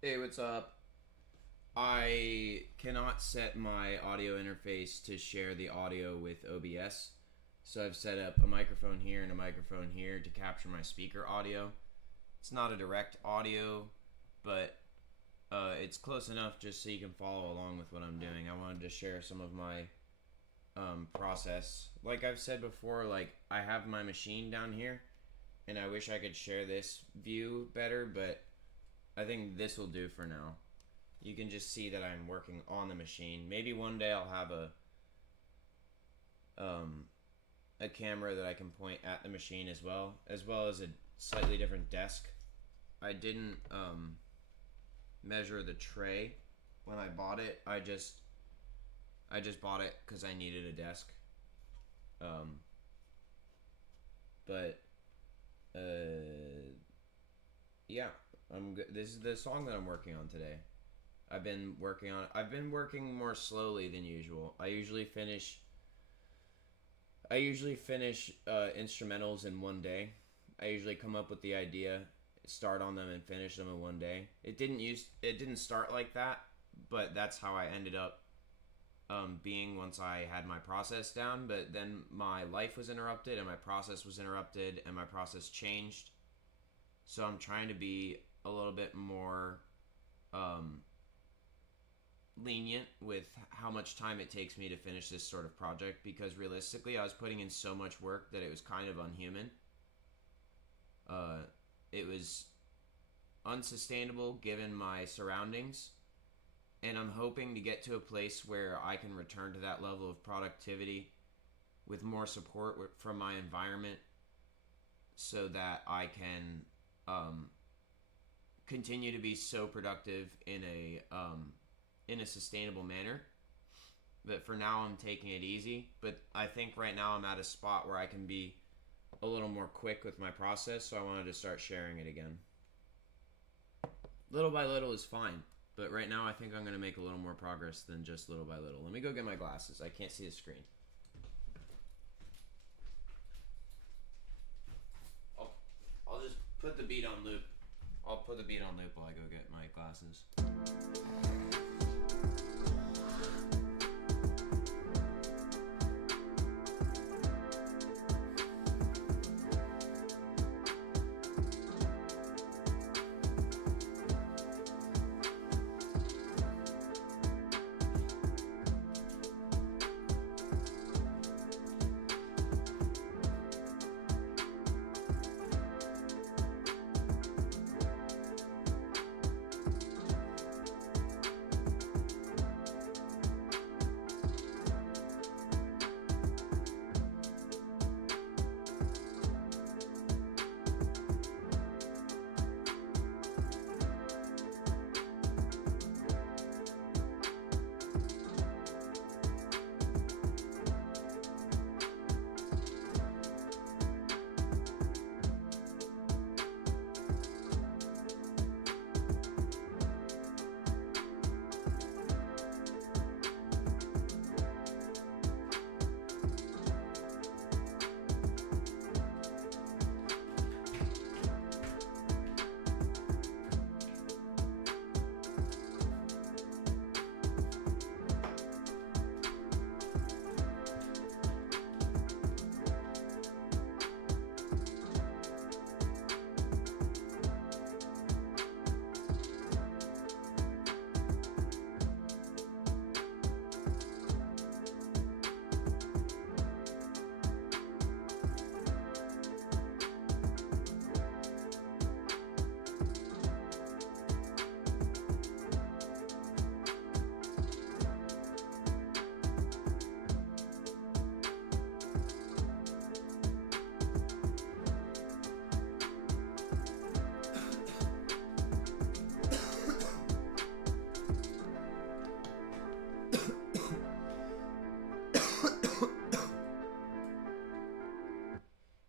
Hey, what's up? I cannot set my audio interface to share the audio with OBS, so I've set up a microphone here and a microphone here to capture my speaker audio. It's not a direct audio, but it's close enough just so you can follow along with what I'm doing. I wanted to share some of my process. Like I've said before, like I have my machine down here, and I wish I could share this view better, but I think this will do for now. You can just see that I'm working on the machine. Maybe one day I'll have um, a camera that I can point at the machine as well as a slightly different desk. I didn't measure the tray when I bought it. I just bought it because I needed a desk. Um, but yeah, I'm good. This is the song that I'm working on today. I've been working more slowly than usual. I usually finish instrumentals in one day. I usually come up with the idea, start on them, and finish them in one day. It didn't start like that, but that's how I ended up being once I had my process down. But then my life was interrupted, and my process was interrupted, and my process changed. So I'm trying to be a little bit more um, lenient with how much time it takes me to finish this sort of project, because realistically I was putting in so much work that it was kind of unhuman. Uh, it was unsustainable given my surroundings, and I'm hoping to get to a place where I can return to that level of productivity with more support from my environment so that I can um, continue to be so productive in a sustainable manner. But for now, I'm taking it easy. But I think right now I'm at a spot where I can be a little more quick with my process, so I wanted to start sharing it again. Little by little is fine, but right now I think I'm going to make a little more progress than just little by little. Let me go get my glasses. I can't see the screen. I'll, I'll just put the beat on loop. I'll put the beat on loop while I go get my glasses.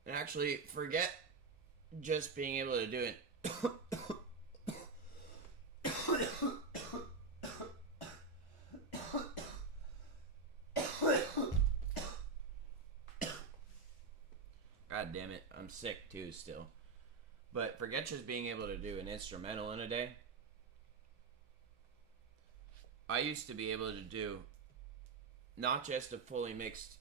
And actually, forget just being able to do it. God damn it, I'm sick too still. But forget just being able to do an instrumental in a day. I used to be able to do not just a fully mixed,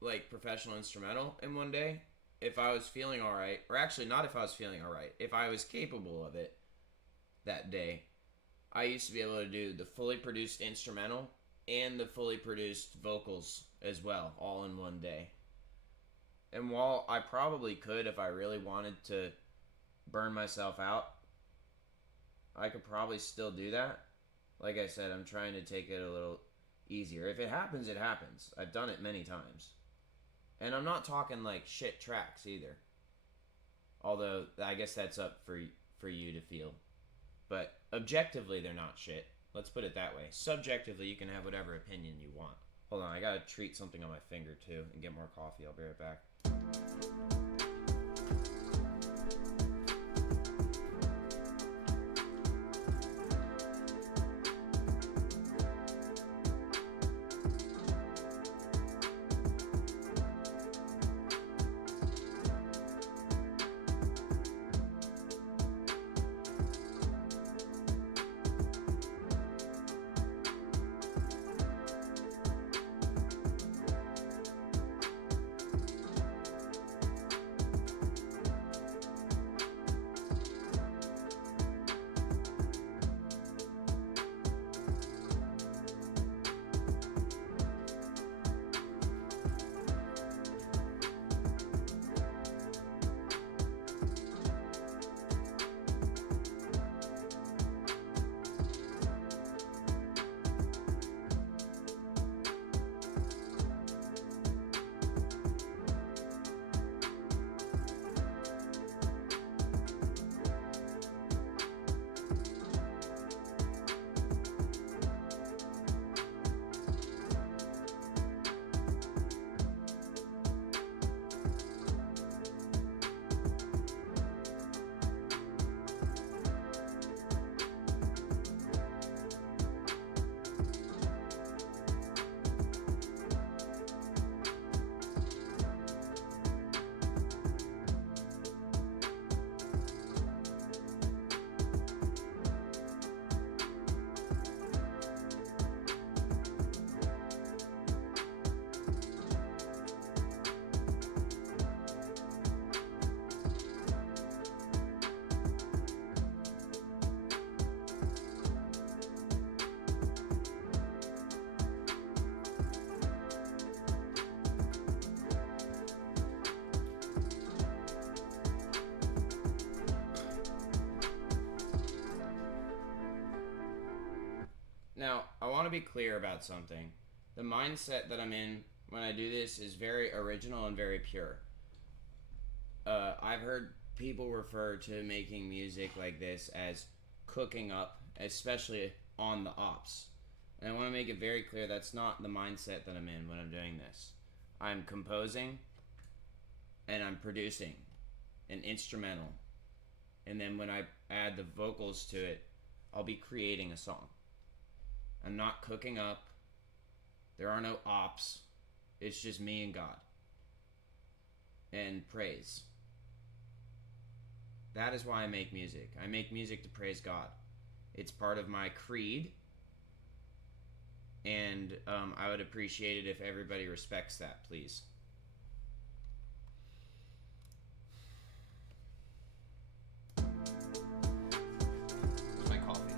like, professional instrumental in one day if I was feeling all right, or actually not if I was feeling all right, if I was capable of it that day. I used to be able to do the fully produced instrumental and the fully produced vocals as well, all in one day. And while I probably could, if I really wanted to burn myself out, I could probably still do that. Like I said, I'm trying to take it a little easier. If it happens, it happens. I've done it many times. And I'm not talking like shit tracks either. Although I guess that's up for you to feel. But objectively, they're not shit. Let's put it that way. Subjectively, you can have whatever opinion you want. Hold on, I gotta treat something on my finger too and get more coffee. I'll be right back. Now, I want to be clear about something. The mindset that I'm in when I do this is very original and very pure. I've heard people refer to making music like this as cooking up, especially on the ops. And I want to make it very clear that's not the mindset that I'm in when I'm doing this. I'm composing and I'm producing an instrumental. And then when I add the vocals to it, I'll be creating a song. I'm not cooking up. There are no ops. It's just me and God. And praise. That is why I make music. I make music to praise God. It's part of my creed. And I would appreciate it if everybody respects that, please. Here's my coffee.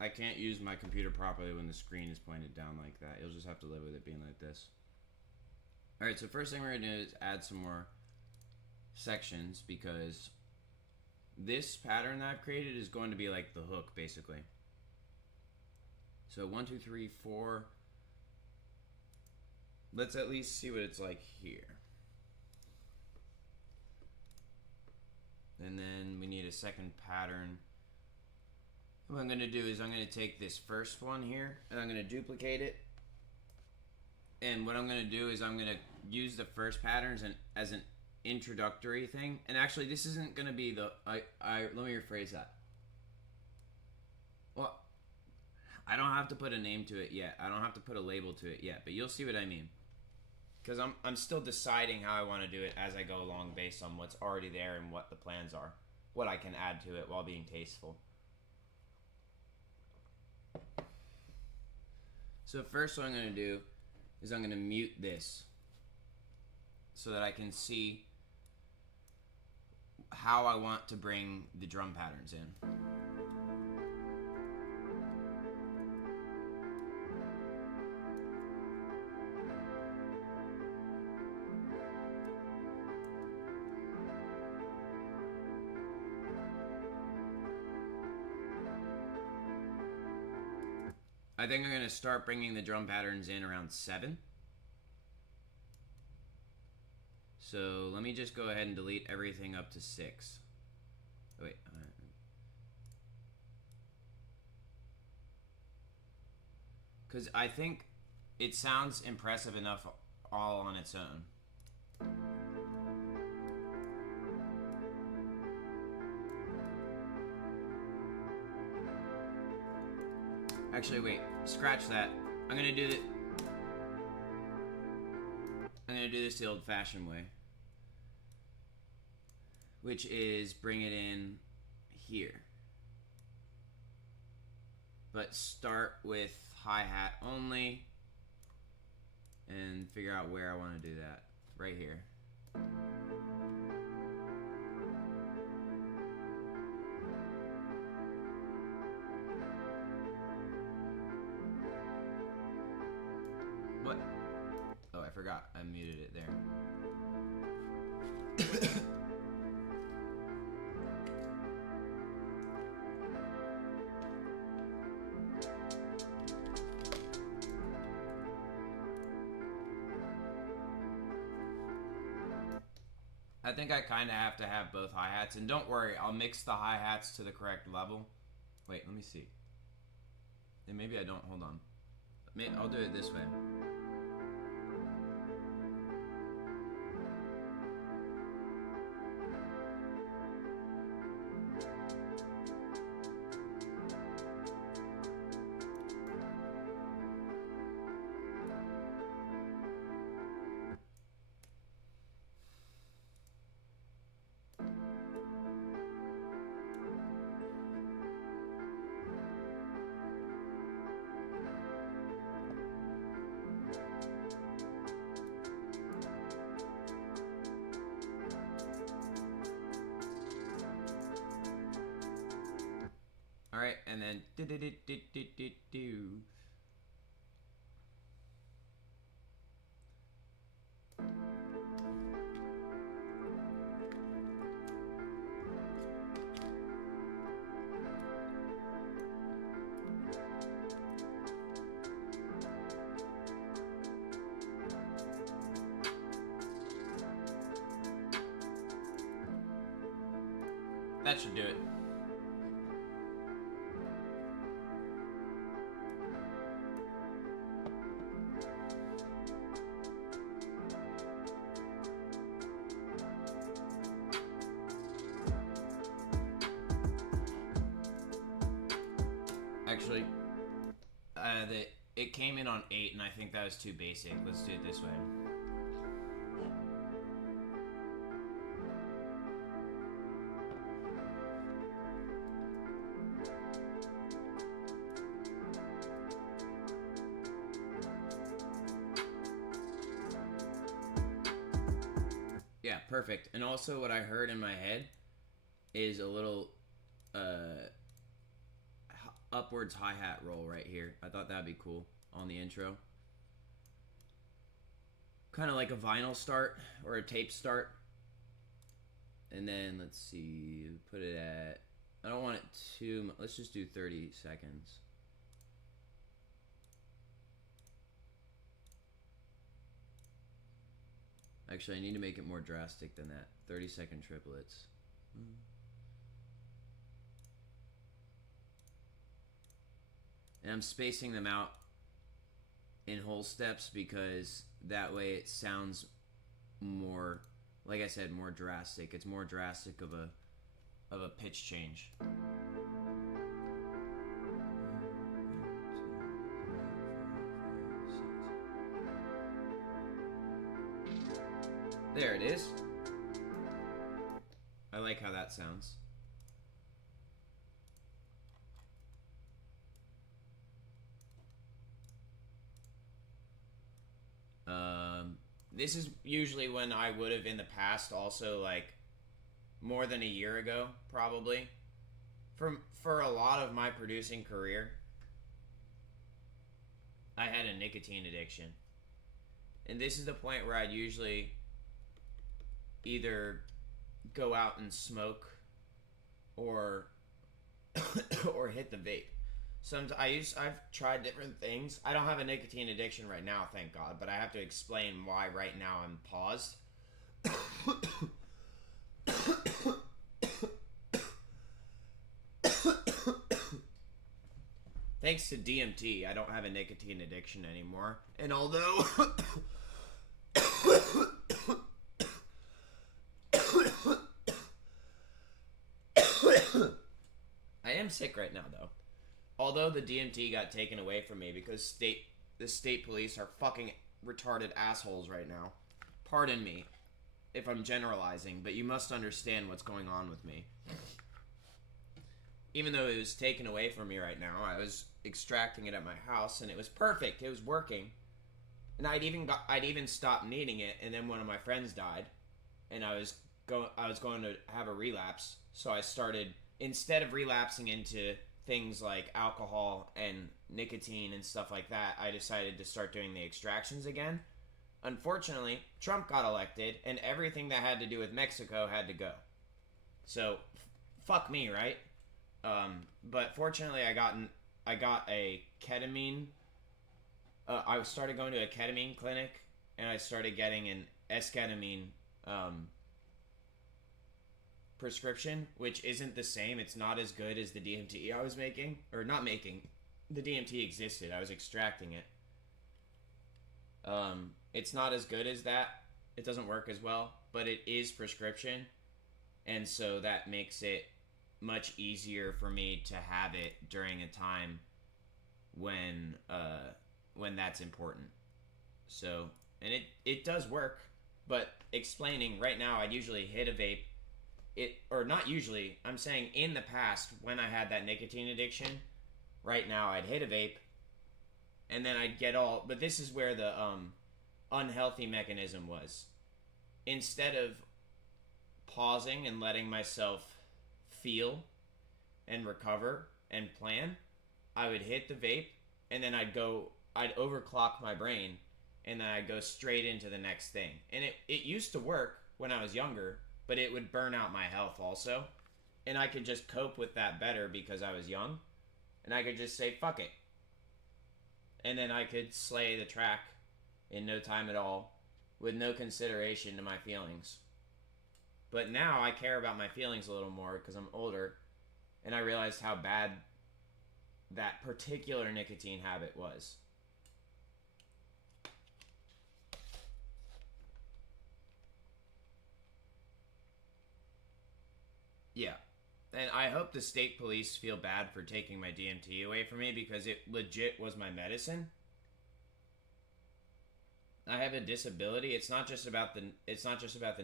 I can't use my computer properly when the screen is pointed down like that. You'll just have to live with it being like this. Alright, so first thing we're going to do is add some more sections, because this pattern that I've created is going to be like the hook, basically. So 1, 2, 3, 4. Let's at least see what it's like here. And then we need a second pattern. What I'm going to do is I'm going to take this first one here and I'm going to duplicate it. And what I'm going to do is I'm going to use the first patterns as an introductory thing. And actually, this isn't going to be the... let me rephrase that. Well, I don't have to put a name to it yet. I don't have to put a label to it yet. But you'll see what I mean. Because I'm still deciding how I want to do it as I go along based on what's already there and what the plans are. What I can add to it while being tasteful. So first what I'm going to do is I'm going to mute this so that I can see how I want to bring the drum patterns in. I think I'm going to start bringing the drum patterns in around 7. So let me just go ahead and delete everything up to 6. Oh, wait. Because I think it sounds impressive enough all on its own. Actually, wait. Scratch that. I'm gonna do this the old-fashioned way, which is bring it in here, but start with hi-hat only, and figure out where I want to do that. Right here. What? Oh, I forgot. I muted it there. I think I kind of have to have both hi-hats, and don't worry, I'll mix the hi-hats to the correct level. Wait, let me see. And maybe I don't. Hold on. I'll do it this way. Alright, and then do. That should do it. Actually, it came in on 8, and I think that was too basic. Let's do it this way. Yeah, perfect. And also what I heard in my head is a little upwards hi-hat roll right here. I thought that'd be cool on the intro. kind of like a vinyl start or a tape start. And then let's see, put it at, I don't want it too much. Let's just do 30 seconds. Actually, I need to make it more drastic than that. 30-second triplets. And I'm spacing them out in whole steps because that way it sounds more, like I said, more drastic. It's more drastic of a pitch change. There it is. I like how that sounds. This is usually when I would have in the past also, like, more than a year ago, probably. For a lot of my producing career, I had a nicotine addiction. And this is the point where I'd usually either go out and smoke or or hit the vape. I've tried different things. I don't have a nicotine addiction right now, thank God, but I have to explain why right now I'm paused. Thanks to DMT, I don't have a nicotine addiction anymore. And although I am sick right now, though. Although the DMT got taken away from me because the state police are fucking retarded assholes right now. Pardon me if I'm generalizing, but you must understand what's going on with me. Even though it was taken away from me right now, I was extracting it at my house, and it was perfect. It was working, and I'd even stopped needing it. And then one of my friends died, and I was going to have a relapse. So I started, instead of relapsing into things like alcohol and nicotine and stuff like that, I decided to start doing the extractions again. Unfortunately, Trump got elected, and everything that had to do with Mexico had to go. So, fuck me, right? But fortunately, I got a ketamine. I started going to a ketamine clinic, and I started getting an esketamine prescription, which isn't the same. It's not as good as the DMT I was making, or not making. The DMT existed. I was extracting it. It's not as good as that. It doesn't work as well, but it is prescription, and so that makes it much easier for me to have it during a time when that's important. So, and it does work, but explaining right now, I'd usually hit a vape. Or not usually, I'm saying in the past when I had that nicotine addiction, right now I'd hit a vape, and then I'd get all, but this is where the unhealthy mechanism was. Instead of pausing and letting myself feel and recover and plan, I would hit the vape, and then I'd overclock my brain, and then I'd go straight into the next thing. And it used to work when I was younger, but it would burn out my health also. And I could just cope with that better because I was young. And I could just say, fuck it. And then I could slay the track in no time at all, with no consideration to my feelings. But now I care about my feelings a little more because I'm older, and I realized how bad that particular nicotine habit was. Yeah. And I hope the state police feel bad for taking my DMT away from me because it legit was my medicine. I have a disability. It's not just about the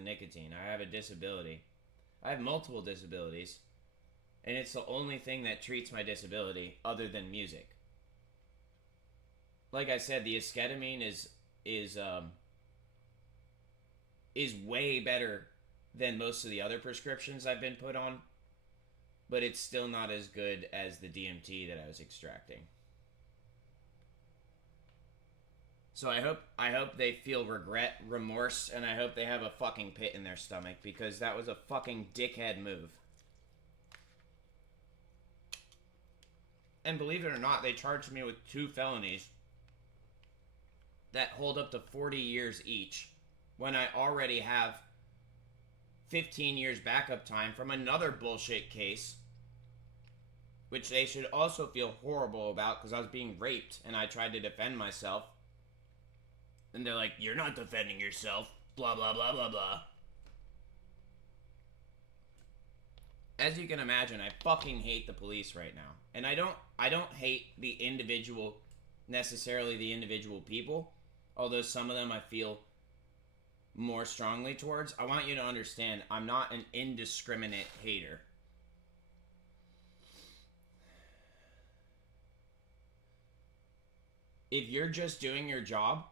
nicotine. I have a disability. I have multiple disabilities, and it's the only thing that treats my disability other than music. Like I said, the esketamine is way better than most of the other prescriptions I've been put on, but it's still not as good as the DMT that I was extracting. So I hope they feel regret, remorse, and I hope they have a fucking pit in their stomach because that was a fucking dickhead move. And believe it or not, they charged me with 2 felonies that hold up to 40 years each when I already have 15 years backup time from another bullshit case, which they should also feel horrible about because I was being raped and I tried to defend myself. And they're like, you're not defending yourself, blah, blah, blah, blah, blah. As you can imagine, I fucking hate the police right now. And I don't hate the individual, necessarily the individual people, although some of them I feel more strongly towards. I want you to understand, I'm not an indiscriminate hater. If you're just doing your job,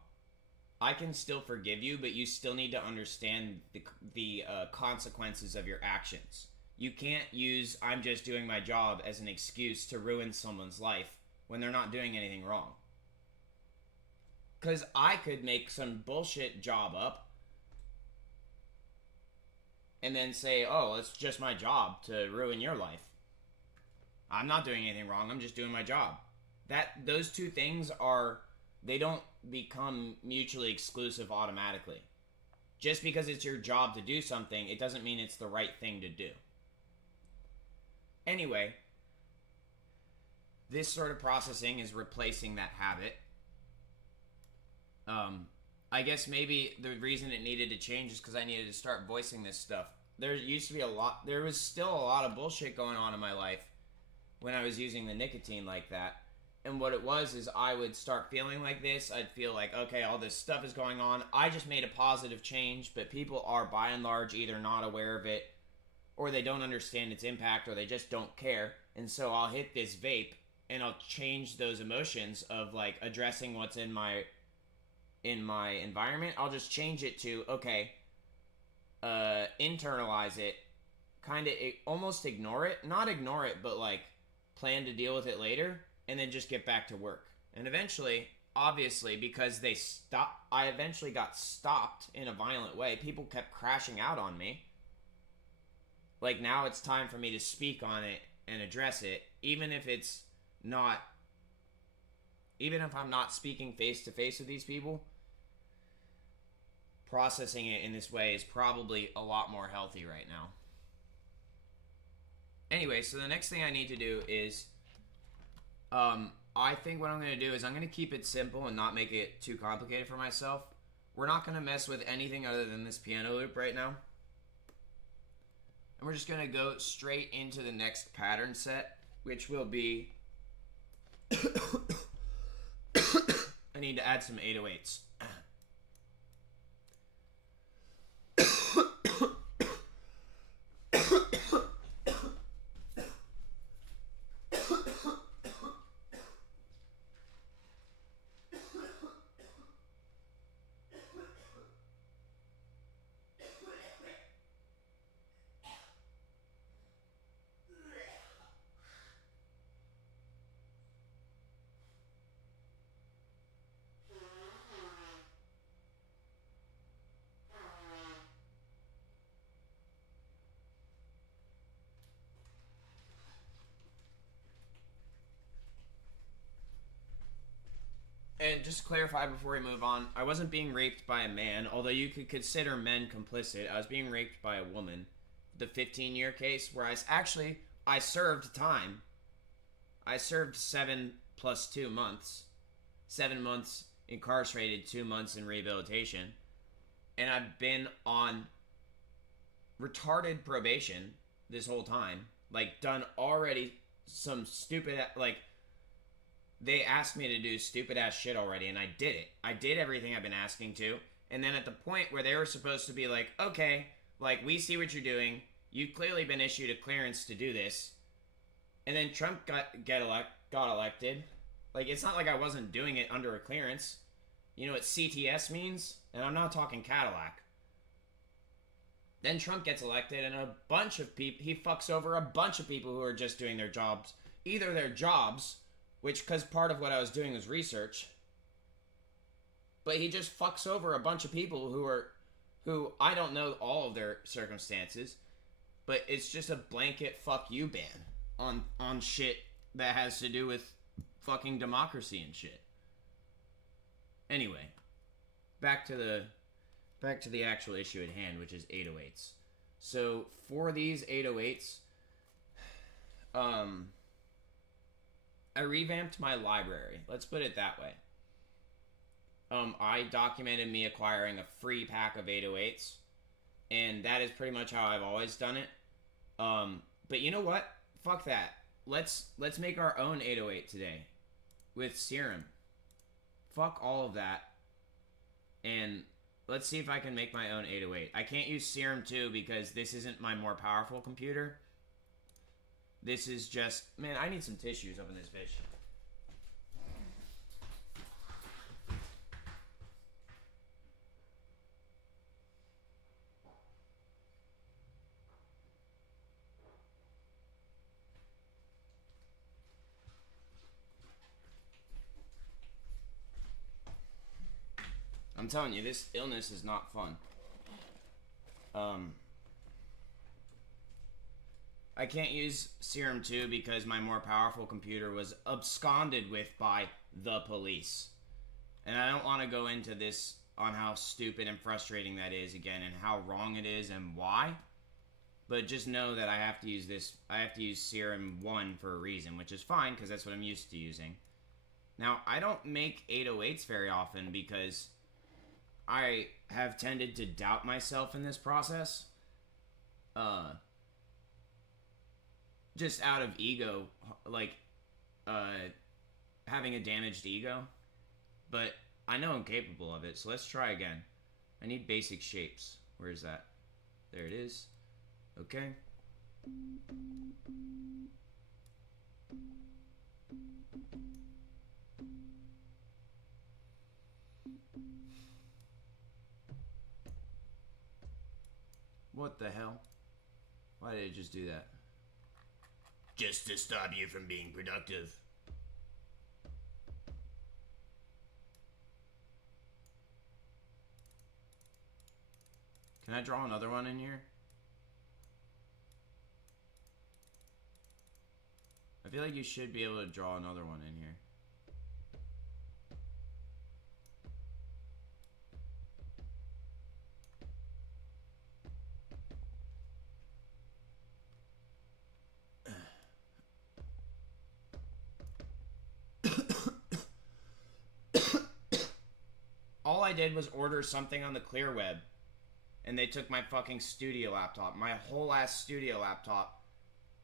I can still forgive you, but you still need to understand the consequences of your actions. You can't use I'm just doing my job as an excuse to ruin someone's life when they're not doing anything wrong. Because I could make some bullshit job up and then say, oh, it's just my job to ruin your life. I'm not doing anything wrong, I'm just doing my job. Those two things they don't become mutually exclusive automatically. Just because it's your job to do something, it doesn't mean it's the right thing to do. Anyway, this sort of processing is replacing that habit. I guess maybe the reason it needed to change is because I needed to start voicing this stuff. There was still a lot of bullshit going on in my life when I was using the nicotine like that. And what it was is I would start feeling like this. I'd feel like, okay, all this stuff is going on. I just made a positive change, but people are by and large either not aware of it, or they don't understand its impact, or they just don't care. And so I'll hit this vape, and I'll change those emotions of like addressing what's in my environment. I'll just change it to, okay, internalize it, kind of almost ignore it. Not ignore it, but like plan to deal with it later. And then just get back to work. And eventually, obviously, because I eventually got stopped in a violent way. People kept crashing out on me. Like, now it's time for me to speak on it and address it. Even if I'm not speaking face to face with these people, processing it in this way is probably a lot more healthy right now. Anyway, so the next thing I need to do is I think what I'm going to do is I'm going to keep it simple and not make it too complicated for myself. We're not going to mess with anything other than this piano loop right now. And we're just going to go straight into the next pattern set, which will be... I need to add some 808s. And just to clarify before we move on, I wasn't being raped by a man, although you could consider men complicit. I was being raped by a woman. The 15-year case where I served time. I served 7 plus 2 months. 7 months incarcerated, 2 months in rehabilitation. And I've been on retarded probation this whole time. Like, done already some stupid, like... They asked me to do stupid ass shit already, and I did it. I did everything I've been asking to, and then at the point where they were supposed to be like, okay, like, we see what you're doing, you've clearly been issued a clearance to do this, and then Trump got elected. Like, it's not like I wasn't doing it under a clearance. You know what CTS means? And I'm not talking Cadillac. Then Trump gets elected, and a bunch of people, he fucks over a bunch of people who are just doing their jobs. Either their jobs... Which, because part of what I was doing was research. but he just fucks over a bunch of people who I don't know all of their circumstances, but it's just a blanket fuck you ban on shit that has to do with fucking democracy and shit. Anyway, back to the actual issue at hand, which is 808s. So for these 808s, I revamped my library. Let's put it that way. I documented me acquiring a free pack of 808s, and that is pretty much how I've always done it. But you know what? Fuck that. Let's make our own 808 today with Serum. Fuck all of that, and let's see if I can make my own 808. I can't use Serum 2 because this isn't my more powerful computer. This is just... Man, I need some tissues up in this bitch. I'm telling you, this illness is not fun. I can't use Serum 2 because my more powerful computer was absconded with by the police. And I don't want to go into this on how stupid and frustrating that is again and how wrong it is and why. But just know that I have to use this. I have to use Serum 1 for a reason, which is fine because that's what I'm used to using. Now, I don't make 808s very often because I have tended to doubt myself in this process. Just out of ego, like, having a damaged ego. But I know I'm capable of it, so let's try again. I need basic shapes. Where is that? There it is. Okay. What the hell? Why did it just do that? Just to stop you from being productive. Can I draw another one in here? I feel like you should be able to draw another one in here. All I did was order something on the clear web, and they took my fucking studio laptop, my whole ass studio laptop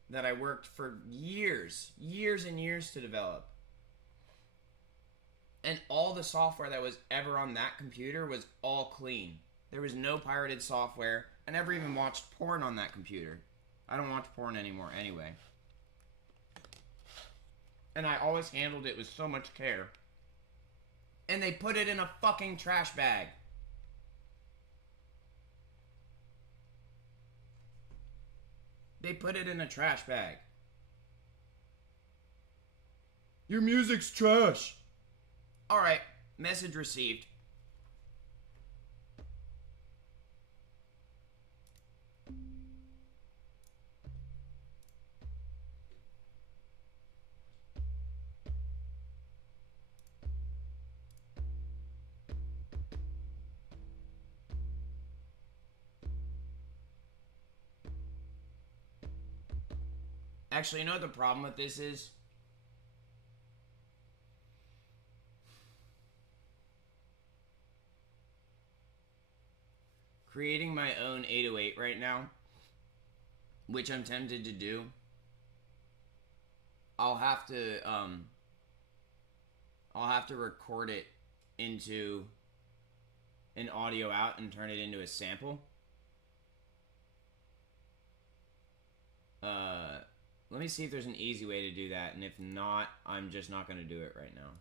that I worked for years and years to develop. And all the software that was ever on that computer was all clean. There was no pirated software. I never even watched porn on that computer. I don't watch porn anymore anyway. And I always handled it with so much care. And they put it in a fucking trash bag. They put it in a trash bag. Your music's trash. Alright, message received. Actually, you know what the problem with this is? Creating my own 808 right now, which I'm tempted to do. I'll have to record it into an audio out and turn it into a sample. Let me see if there's an easy way to do that, and if not, I'm just not going to do it right now.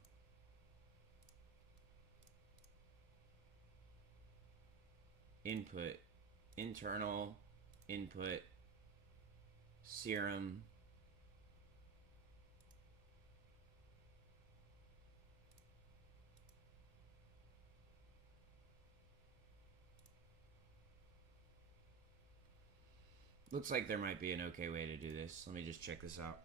Input, internal, input, Serum. Looks like there might be an okay way to do this. Let me just check this out.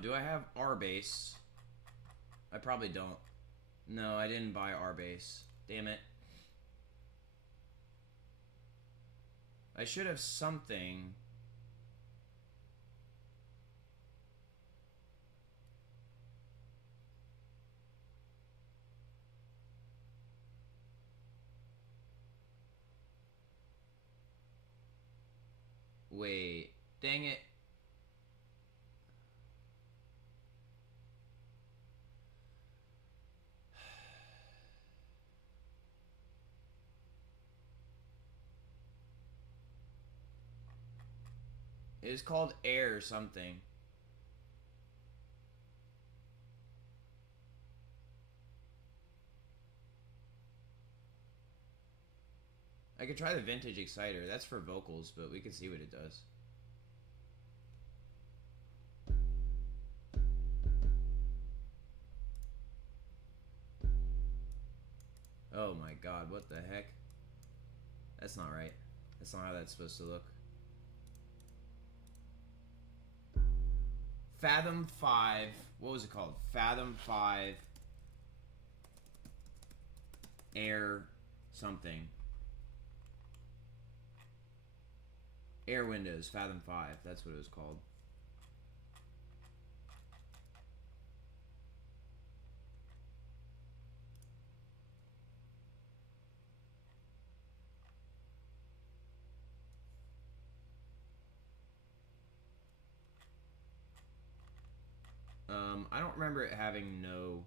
do I have R-Bass? I probably don't. No, I didn't buy R-Bass. Damn it. I should have something. Wait. Dang it. It was called Air or something. I could try the Vintage Exciter. That's for vocals, but we can see what it does. Oh my god, what the heck? That's not right. That's not how that's supposed to look. Fathom 5. What was it called? Fathom 5 Air something. Air Windows, Fathom 5. That's what it was called. I don't remember it having no...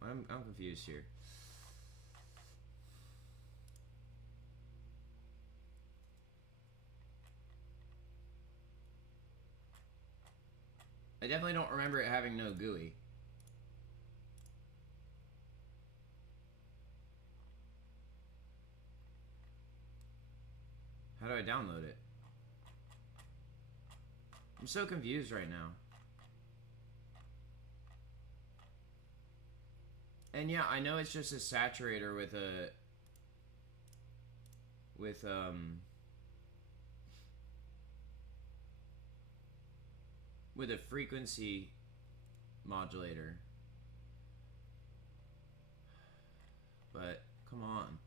I'm confused here. I definitely don't remember it having no GUI. How do I download it? I'm so confused right now. And yeah, I know it's just a saturator with a... with a frequency modulator. But, come on.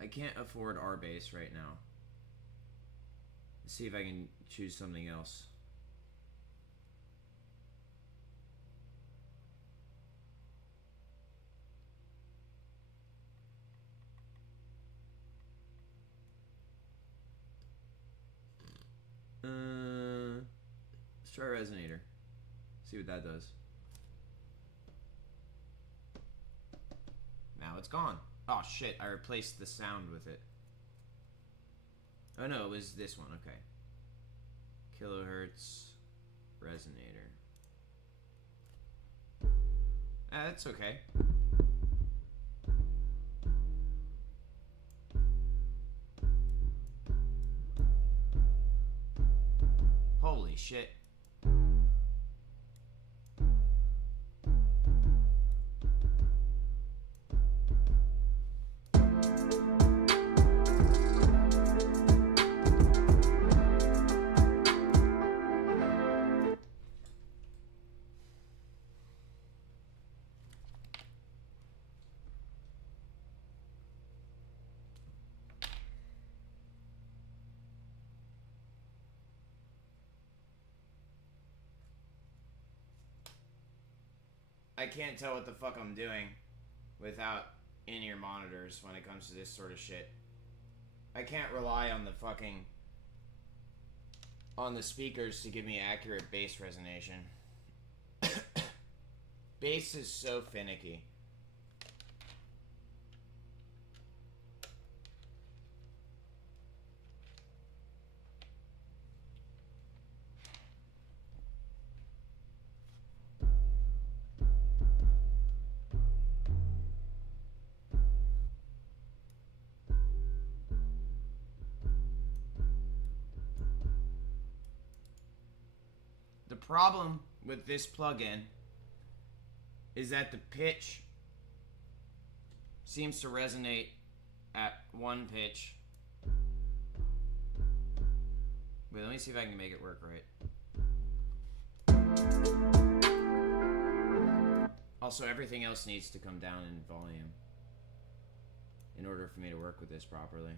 I can't afford R-Bass right now. Let's see if I can choose something else. Let's try Resonator. See what that does. Now it's gone. Oh shit, I replaced the sound with it. Oh no, it was this one, okay. Kilohertz Resonator. Ah, that's okay. Holy shit. I can't tell what the fuck I'm doing without in-ear monitors when it comes to this sort of shit. I can't rely on the fucking... on the speakers to give me accurate bass resonation. Bass is so finicky. The problem with this plugin is that the pitch seems to resonate at one pitch. Wait, let me see if I can make it work right. Also, everything else needs to come down in volume in order for me to work with this properly.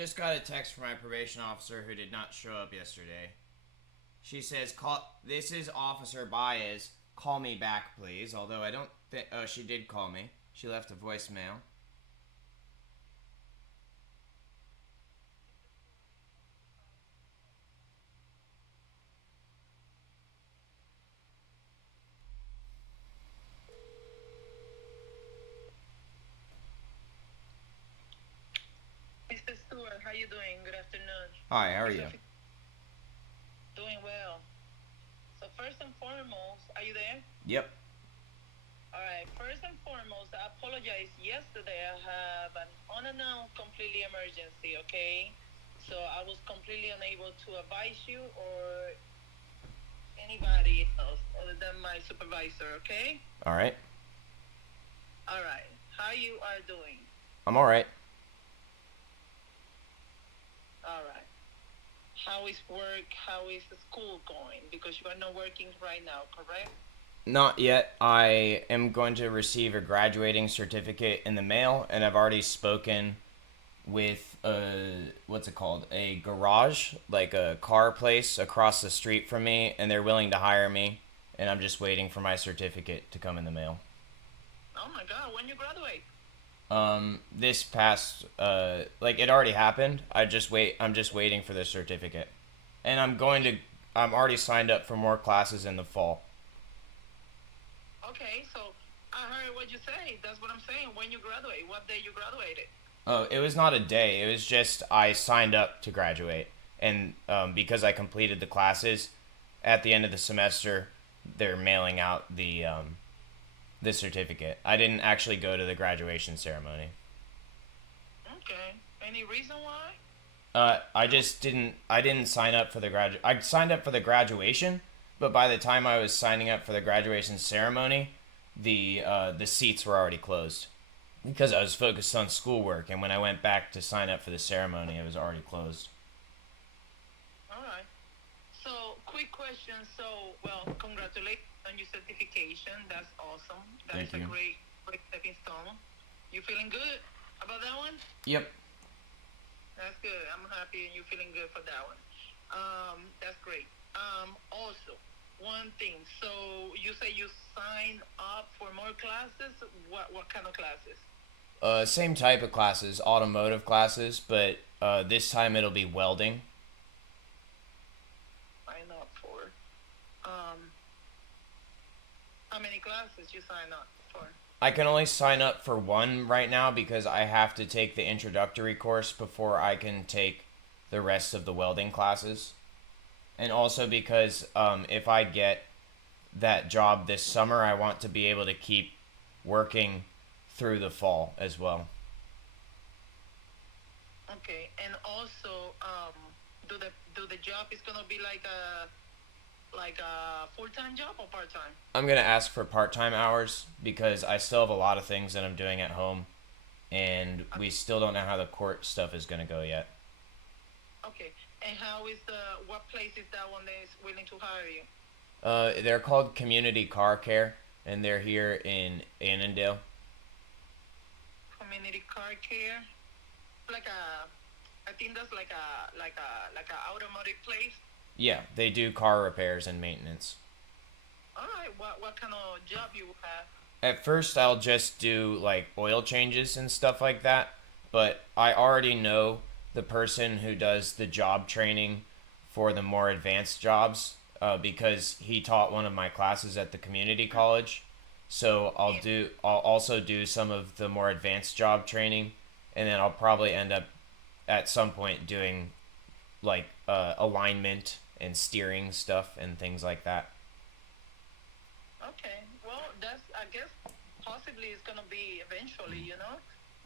Just got a text from my probation officer who did not show up yesterday. She says, "Call. This is Officer Baez. Call me back, please." Although I don't think. Oh, she did call me. She left a voicemail. Mr. Stewart, how you doing? Good afternoon. Hi, how are you? Doing well. So first and foremost, are you there? Yep. All right. First and foremost, I apologize. Yesterday I have an unannounced completely emergency. Okay. So I was completely unable to advise you or anybody else other than my supervisor. Okay. All right. All right. How you are doing? I'm all right. All right. How is work? How is the school going? Because you are not working right now, correct? Not yet. I am going to receive a graduating certificate in the mail, and I've already spoken with what's it called? A garage, like a car place across the street from me, and they're willing to hire me, and I'm just waiting for my certificate to come in the mail. Oh my God! When you graduate? This past like it already happened. I'm just waiting for the certificate. And I'm already signed up for more classes in the fall. Okay, so I heard what you say. That's what I'm saying. When you graduate, what day you graduated? Oh, it was not a day. It was just I signed up to graduate, and because I completed the classes, at the end of the semester, they're mailing out the certificate. I didn't actually go to the graduation ceremony. Okay. Any reason why? I just didn't. I didn't sign up for the I signed up for the graduation, but by the time I was signing up for the graduation ceremony, the seats were already closed because I was focused on schoolwork. And when I went back to sign up for the ceremony, it was already closed. All right. So, quick question. So, well, congratulations on your certification. That's awesome. That is Thank a you. great stepping stone. You feeling good about that one? Yep. That's good. I'm happy and you feeling good for that one. That's great. Also, one thing. So you say you signed up for more classes. What kind of classes? Same type of classes, automotive classes, but this time it'll be welding. Sign up for. Um, how many classes you sign up for? I can only sign up for one right now because I have to take the introductory course before I can take the rest of the welding classes. And also because if I get that job this summer, I want to be able to keep working through the fall as well. Okay, and also, do the job is gonna be like a full time job or part time? I'm going to ask for part time hours because I still have a lot of things that I'm doing at home, and we still don't know how the court stuff is going to go yet. Okay, and how is what place is that one that is willing to hire you? They're called Community Car Care, and they're here in Annandale. Community car care, like I think that's like a automotive place. Yeah, they do car repairs and maintenance. All right, what kind of job you have? At first, I'll just do like oil changes and stuff like that, but I already know the person who does the job training for the more advanced jobs because he taught one of my classes at the community college. So I'll also do some of the more advanced job training, and then I'll probably end up at some point doing like alignment and steering stuff and things like that. Okay, well that's I guess possibly it's gonna be eventually,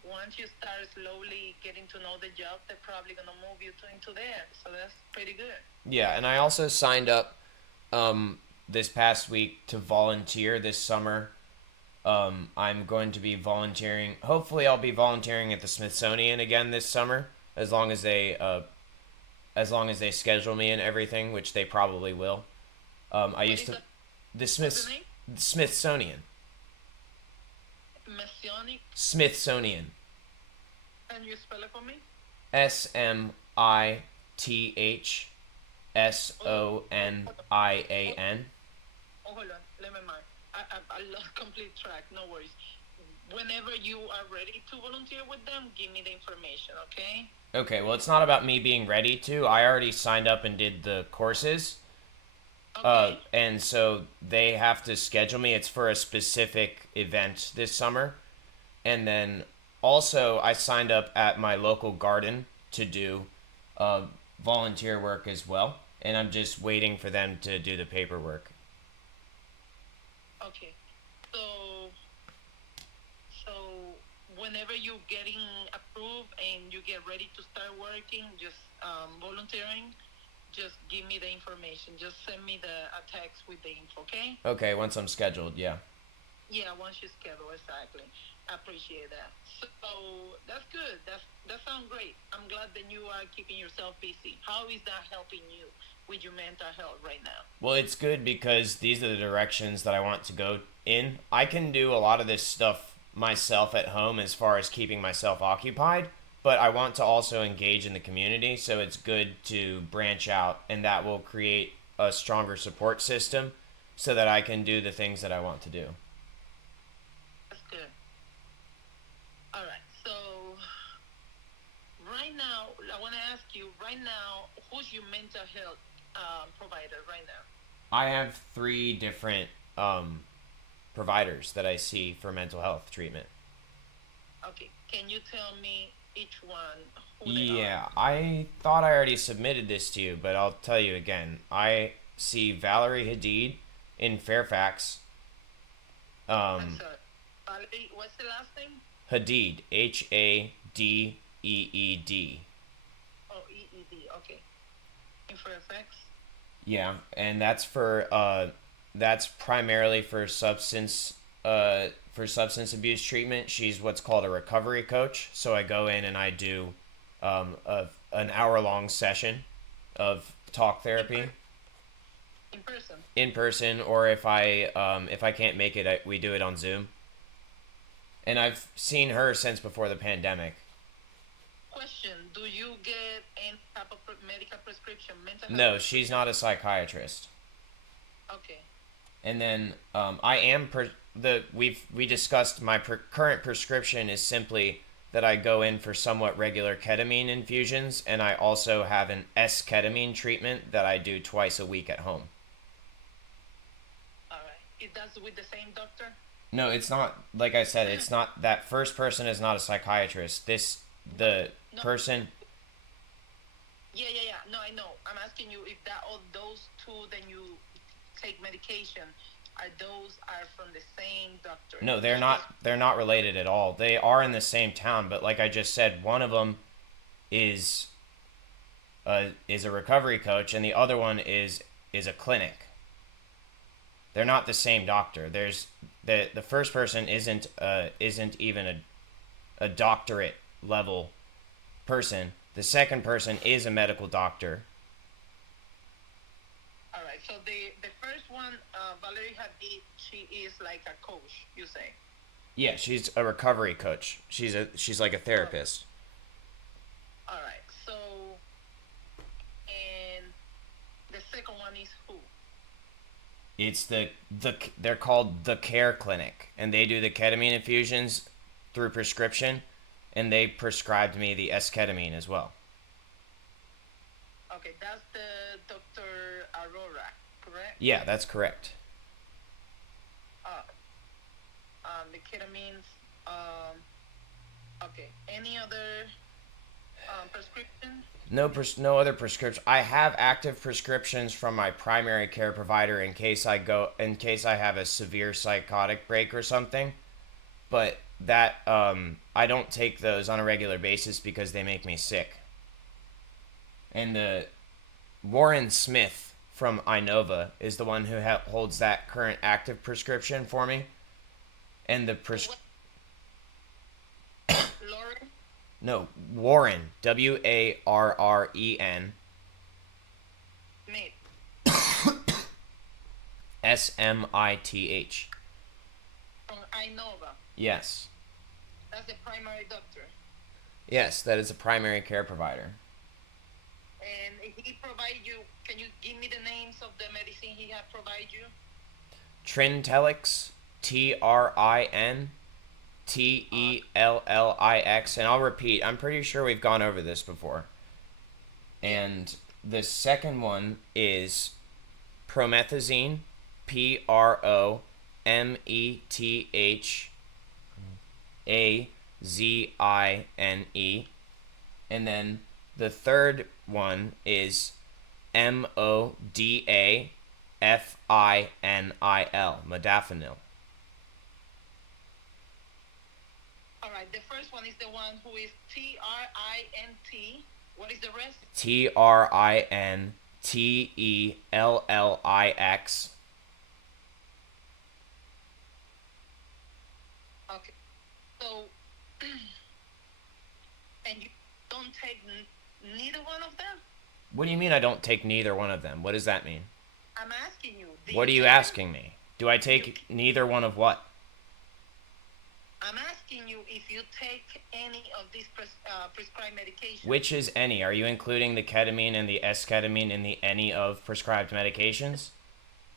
once you start slowly getting to know the job, they're probably gonna move you into there. So that's pretty good. Yeah, and I also signed up this past week to volunteer this summer. I'm going to be volunteering. Hopefully, I'll be volunteering at the Smithsonian again this summer, as long as they schedule me and everything, which they probably will. I What used is to that? the What's the Smiths name? Smithsonian. Messianic. Smithsonian. Can you spell it for me? SMITHSONIAN. Oh, hold on. Let me mark. I lost complete track. No worries. Whenever you are ready to volunteer with them, give me the information, okay? Okay, well, it's not about me being ready to. I already signed up and did the courses. Okay. And so they have to schedule me. It's for a specific event this summer. And then also, I signed up at my local garden to do volunteer work as well. And I'm just waiting for them to do the paperwork. Okay. So, so whenever you're getting approved and you get ready to start working, just volunteering, just give me the information. Just send me a text with the info, okay? Okay, once I'm scheduled, yeah. Yeah, once you schedule, exactly. I appreciate that. So that's good. That sounds great. I'm glad that you are keeping yourself busy. How is that helping you with your mental health right now? Well, it's good because these are the directions that I want to go in. I can do a lot of this stuff myself at home as far as keeping myself occupied, but I want to also engage in the community, so it's good to branch out, and that will create a stronger support system so that I can do the things that I want to do. That's good. All right. So right now, I want to ask you. Right now, who's your mental health provider right now? I have 3 different providers that I see for mental health treatment. Okay. Can you tell me each one who they are? Yeah, I thought I already submitted this to you, but I'll tell you again. I see Valerie Hadid in Fairfax. I'm sorry. Valerie, what's the last name? Hadid, Hadeed. Oh, EED. Okay. In Fairfax. Yeah, and that's primarily for substance abuse treatment. She's what's called a recovery coach. So I go in and I do an hour-long session of talk therapy In person. in person, or if I can't make it, we do it on Zoom. And I've seen her since before the pandemic. Question: do you get any type of medical prescription, mental health? No, she's not a psychiatrist. Okay. And then I am we discussed my current prescription is simply that I go in for somewhat regular ketamine infusions, and I also have an S-ketamine treatment that I do twice a week at home. All right. It does with the same doctor? No, it's not. Like I said, it's not. That first person is not a psychiatrist. The No. person. Yeah. No, I know. I'm asking you if that all those two, then you take medication. Those are from the same doctor? No, they're not. They're not related at all. They are in the same town, but like I just said, one of them is a recovery coach, and the other one is a clinic. They're not the same doctor. There's the first person isn't even a doctorate level person. The second person is a medical doctor. All right. So the first one, Valerie Hadid, she is like a coach, you say? Yeah, she's a recovery coach. She's like a therapist. All right. So, and the second one is who? It's they're called the Care Clinic, and they do the ketamine infusions through prescription, and they prescribed me the S-ketamine as well. Okay, that's the Dr. Aurora, correct? Yeah, that's correct. The ketamines. Okay. Any other prescription? No other prescription. I have active prescriptions from my primary care provider in case I have a severe psychotic break or something. But that I don't take those on a regular basis because they make me sick. And the Warren Smith from Inova is the one who holds that current active prescription for me. And the Lauren? No, Warren, Warren, Smith. Smith. From Inova. Yes. That's the primary doctor. Yes, that is a primary care provider. And he provide you, can you give me the names of the medicine he have provide you? Trintellix, Trintellix, and I'll repeat, I'm pretty sure we've gone over this before. And the second one is promethazine, Promethazine. And then the third one is Modafinil, modafinil. All right, the first one is the one who is Trint. What is the rest? Trintellix. Okay. So, and you don't take neither one of them? What do you mean I don't take neither one of them? What does that mean? I'm asking you. What are you asking me? Do I take neither one of what? I'm asking you if you take any of these prescribed medications. Which is any? Are you including the ketamine and the esketamine in the any of prescribed medications?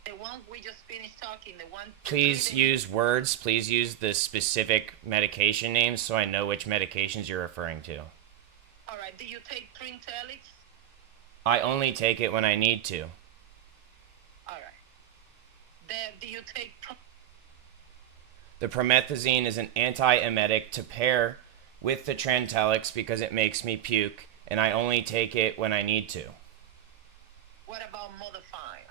The one we just finished talking, the one... Please use words. Please use the specific medication names so I know which medications you're referring to. All right. Do you take Trintellix? I only take it when I need to. All right. Then do you take... The promethazine is an antiemetic to pair with the Trintellix because it makes me puke, and I only take it when I need to. What about Modafinil?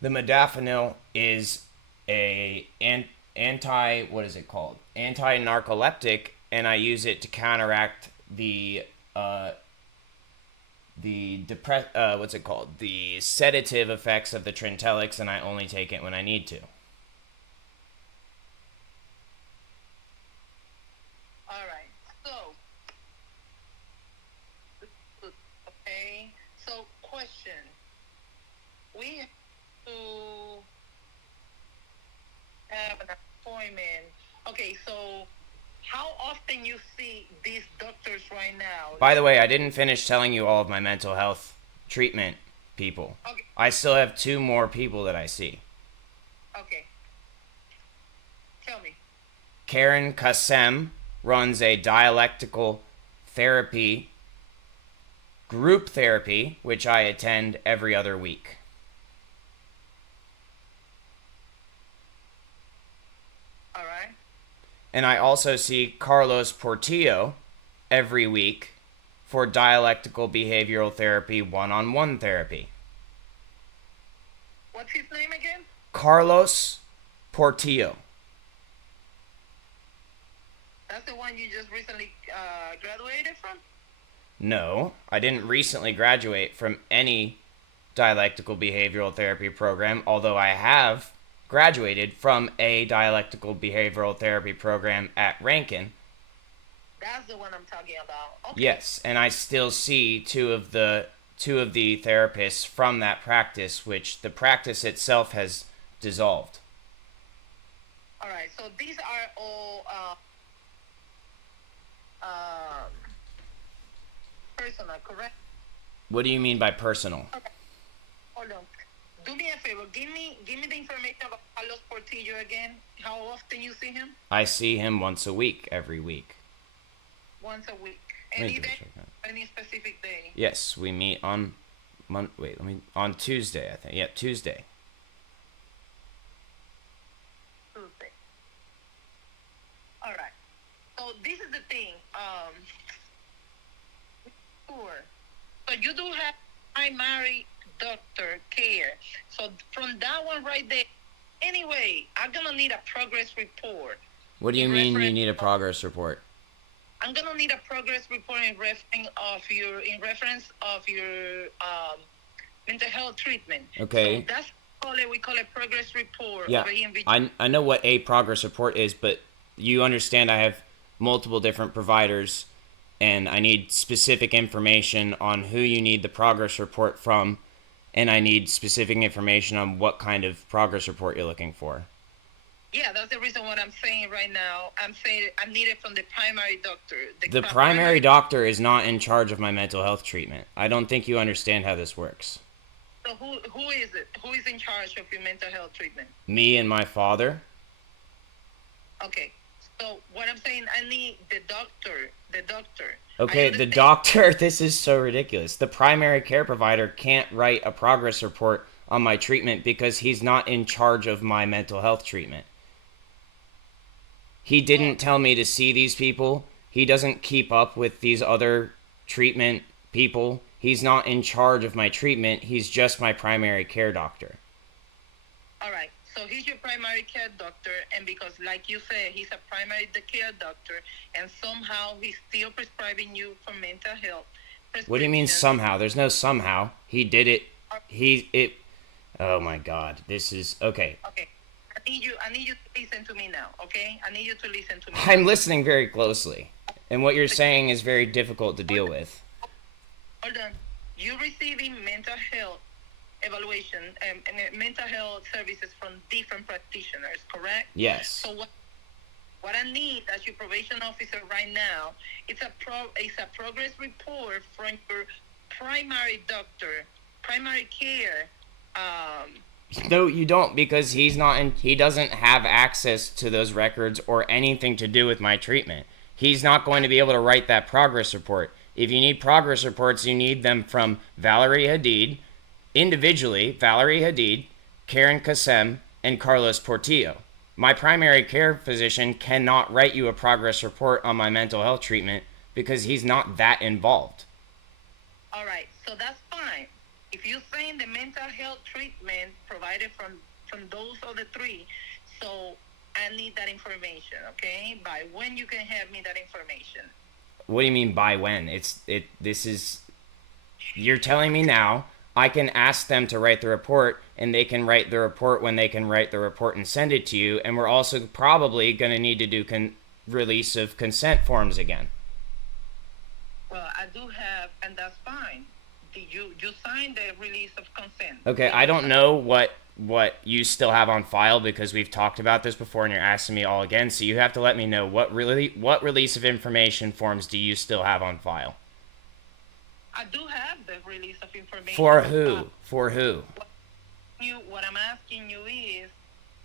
The modafinil is a anti-narcoleptic, and I use it to counteract the sedative effects of the Trintellix, and I only take it when I need to. All right. So, okay. So, question. We have to have an appointment. Okay, so how often you see these doctors right now? By the way, I didn't finish telling you all of my mental health treatment people. Okay. I still have 2 more people that I see. Okay. Tell me. Karen Kassem runs a dialectical therapy, group therapy, which I attend every other week. All right. And I also see Carlos Portillo every week for dialectical behavioral therapy, one-on-one therapy. What's his name again? Carlos Portillo. That's the one you just recently graduated from? No, I didn't recently graduate from any dialectical behavioral therapy program, although I have graduated from a dialectical behavioral therapy program at Rankin. That's the one I'm talking about. Okay. Yes, and I still see two of the therapists from that practice, which the practice itself has dissolved. All right, so these are all personal, correct? What do you mean by personal? Okay. Hold on. Do me a favor. Give me the information about Carlos Portillo again. How often you see him? I see him once a week, every week. Once a week. Any day? Any specific day? Yes, we meet on on Tuesday, I think. Yeah, Tuesday. Tuesday. All right. So this is the thing. Sure. So you do have primary doctor care. So from that one right there, anyway, I'm gonna need a progress report. What do you mean you need a progress report? I'm gonna need a progress report in reference of your mental health treatment. Okay. So that's we call it progress report. Yeah, I know what a progress report is, but you understand I have multiple different providers, and I need specific information on who you need the progress report from, and I need specific information on what kind of progress report you're looking for. Yeah, that's the reason what I'm saying right now. I'm saying I need it from the primary doctor. The primary doctor is not in charge of my mental health treatment. I don't think you understand how this works. So who is it? Who is in charge of your mental health treatment? Me and my father. Okay. So what I'm saying, I need the doctor. The doctor. Okay, the doctor, this is so ridiculous. The primary care provider can't write a progress report on my treatment because he's not in charge of my mental health treatment. He didn't tell me to see these people. He doesn't keep up with these other treatment people. He's not in charge of my treatment. He's just my primary care doctor. All right. So he's your primary care doctor, and because, like you said, he's a primary care doctor, and somehow he's still prescribing you for mental health. What do you mean somehow? There's no somehow. He did it. Oh my God. This is okay. Okay. I need you to listen to me now, okay? I need you to listen to me. I'm listening very closely, and what you're saying is very difficult to deal with. Hold on. You're receiving mental health evaluation and mental health services from different practitioners, correct? Yes. So what I need as your probation officer right now, it's a progress report from your primary doctor, primary care. No, you don't, because he doesn't have access to those records or anything to do with my treatment. He's not going to be able to write that progress report. If you need progress reports, you need them from Valerie Hadid, individually, Valerie Hadid, Karen Kassem, and Carlos Portillo. My primary care physician cannot write you a progress report on my mental health treatment because he's not that involved. All right, so that's fine. If you're saying the mental health treatment provided from those other three, so I need that information, okay? By when you can have me that information? What do you mean by when? You're telling me now. I can ask them to write the report, and they can write the report when they can write the report and send it to you. And we're also probably going to need to do release of consent forms again. Well, I do have, and that's fine. You signed the release of consent. Okay, I don't know what you still have on file because we've talked about this before, and you're asking me all again. So you have to let me know what release of information forms do you still have on file? I do have the release of information. For who? For who? What I'm asking you is,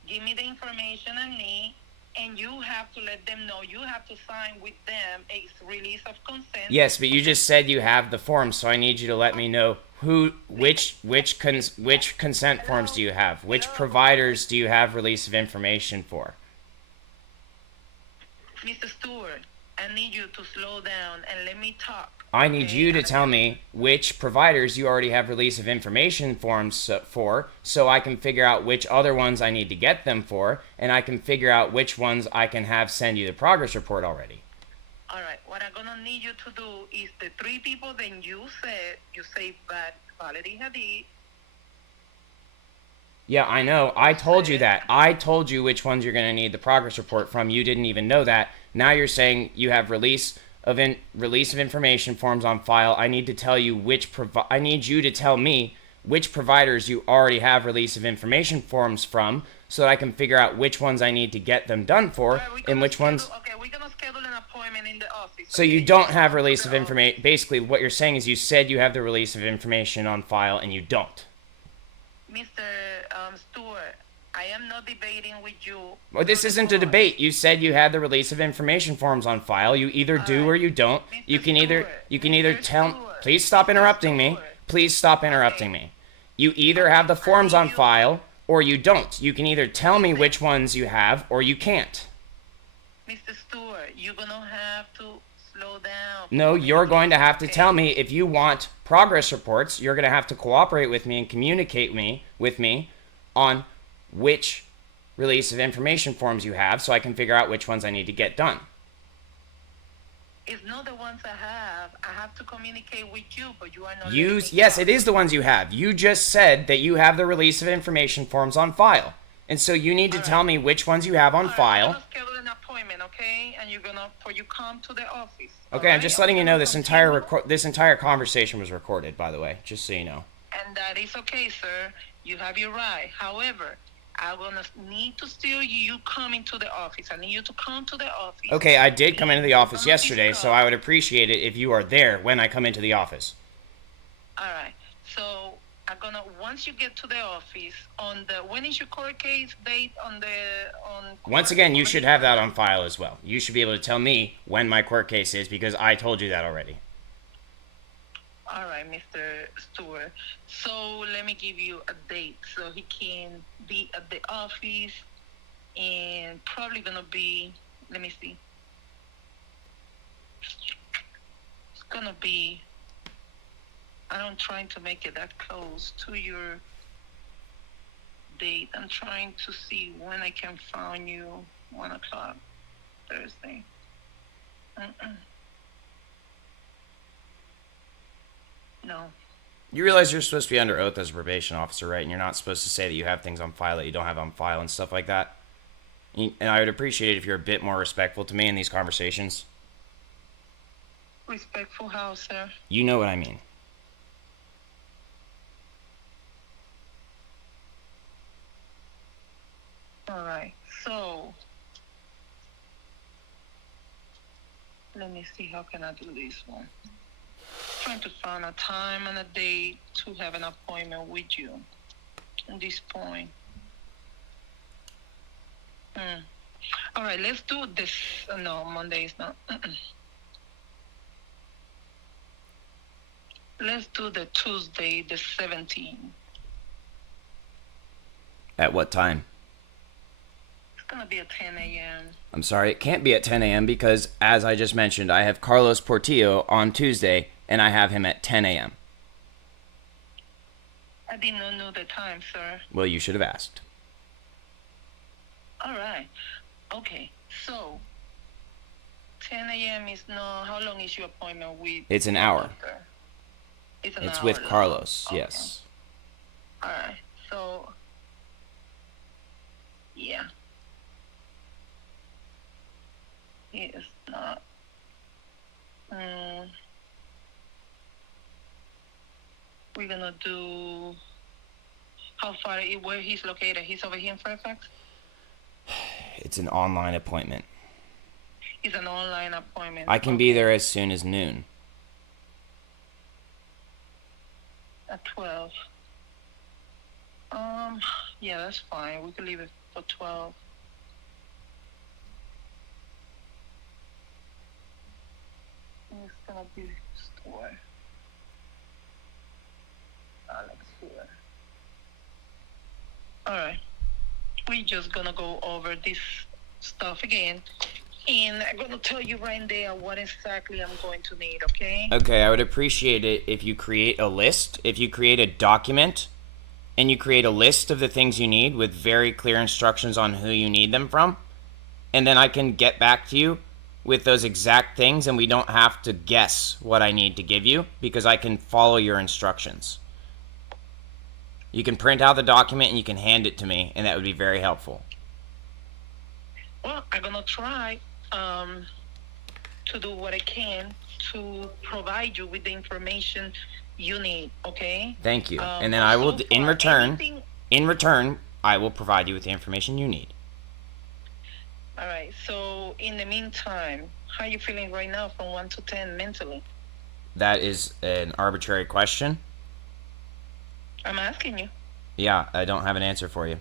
give me the information I need, and you have to let them know. You have to sign with them a release of consent. Yes, but you just said you have the forms, so I need you to let me know which consent forms do you have? Which providers do you have release of information for? Mr. Stewart, I need you to slow down and let me talk. I need you to tell me which providers you already have release of information forms for, so I can figure out which other ones I need to get them for, and I can figure out which ones I can have send you the progress report already. All right, what I'm going to need you to do is the three people that you say Valerie Hadid. Yeah, I know. I told you that. I told you which ones you're going to need the progress report from. You didn't even know that. Now you're saying you have release of information forms on file. I need to tell you I need you to tell me which providers you already have release of information forms from, so that I can figure out which ones I need to get them done for, and which ones. Okay, we're gonna schedule an appointment in the office. So you don't have release of information. Basically, what you're saying is you said you have the release of information on file, and you don't. Mr. Stewart, I am not debating with you. Well, this isn't a debate. You said you had the release of information forms on file. You either do or you don't. You can either tell. Please stop interrupting me. Please stop interrupting me. You either have the forms on file or you don't. You can either tell me which ones you have or you can't. Mr. Stewart, you're gonna have to slow down. No, you're going to have to tell me if you want progress reports. You're going to have to cooperate with me and communicate with me on which release of information forms you have, so I can figure out which ones I need to get done. It's not the ones I have. I have to communicate with you, but you are not. Yes, it is the ones you have. You just said that you have the release of information forms on file, and so you need to tell me which ones you have on file. I'm gonna schedule an appointment, okay? And you come to the office. Okay, I'm just letting you know this entire conversation was recorded, by the way, just so you know. And that is okay, sir. You have your right. However, I'm gonna need to still you coming to the office. I need you to come to the office. Okay, I did come into the office We're gonna yesterday, so discuss. I would appreciate it if you are there when I come into the office. All right. So I'm gonna once you get to the office on the when is your court case date on the on Once court, again, you on the should have that hearing? on file as well. You should be able to tell me when my court case is because I told you that already. All right, Mr. Stewart. So let me give you a date so he can be at the office and probably gonna be. Let me see. It's gonna be. I'm trying to make it that close to your date. I'm trying to see when I can find you. 1 o'clock Thursday. No. You realize you're supposed to be under oath as a probation officer, right? And you're not supposed to say that you have things on file that you don't have on file and stuff like that. And I would appreciate it if you're a bit more respectful to me in these conversations. Respectful how, sir? You know what I mean. All right. So let me see how can I do this one. Trying to find a time and a date to have an appointment with you at this point. All right, let's do this. No, Monday is not. Let's do the Tuesday, the 17th. At what time? It's gonna be at 10 a.m. I'm sorry, it can't be at 10 a.m. because, as I just mentioned, I have Carlos Portillo on Tuesday, and I have him at 10 a.m. I did not know the time, sir. Well, you should have asked. All right. Okay. So 10 a.m. is no. How long is your appointment with? It's an hour. Doctor? It's an It's hour with long. Carlos, Okay. yes. All right. So yeah. It is not. We're gonna do. How far? Where he's located? He's over here in Fairfax. It's an online appointment. It's an online appointment. I can be there as soon as noon. At 12. Yeah, that's fine. We can leave it for 12. It's gonna be Stewart. Alex Stewart. All right. We're just gonna go over this stuff again. And I'm gonna tell you right there what exactly I'm going to need, okay? Okay, I would appreciate it if you create a list, if you create a document, and you create a list of the things you need with very clear instructions on who you need them from. And then I can get back to you with those exact things, and we don't have to guess what I need to give you because I can follow your instructions. You can print out the document and you can hand it to me, and that would be very helpful. Well, I'm gonna try to do what I can to provide you with the information you need. Okay. Thank you. And then I will, so in far, return, anything- I will provide you with the information you need. All right. So in the meantime, how are you feeling right now from 1 to 10 mentally? That is an arbitrary question. I'm asking you. Yeah, I don't have an answer for you.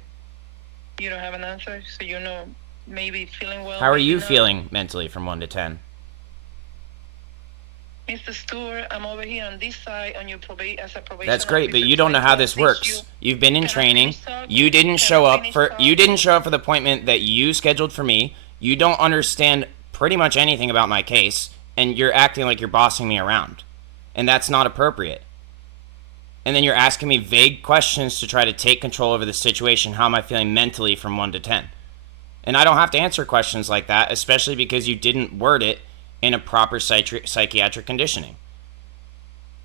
You don't have an answer, so you know maybe feeling well. How are maybe you not. feeling mentally from 1 to 10? Mr. Stewart, I'm over here on this side on your as a probation. That's great, but officer, you don't know trying how to this assist works. you. You've been in Can I training. finish talking? You didn't Can show I up finish for talking? the appointment that you scheduled for me. You don't understand pretty much anything about my case, and you're acting like you're bossing me around. And that's not appropriate. And then you're asking me vague questions to try to take control over the situation. How am I feeling mentally from 1 to 10? And I don't have to answer questions like that, especially because you didn't word it in a proper psychiatric conditioning.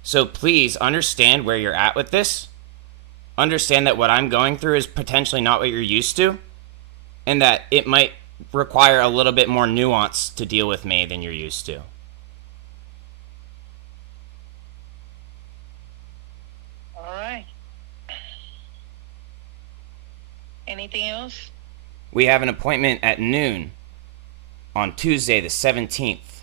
So please understand where you're at with this. Understand that what I'm going through is potentially not what you're used to, and that it might require a little bit more nuance to deal with me than you're used to. All right. Anything Anything else? We have an appointment at noon on Tuesday the 17th.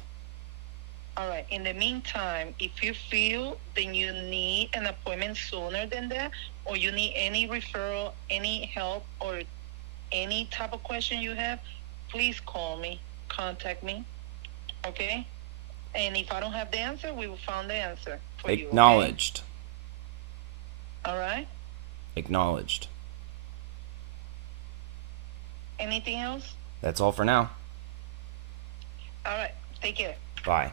All right. In the meantime, if you feel then you need an appointment sooner than that, or you need any referral, any help, or any type of question you have, please call me, contact me, okay? And if I don't have the answer, we will find the answer for you. Acknowledged. Okay? All right. Acknowledged. Anything else? That's all for now. All right. Take care. Bye.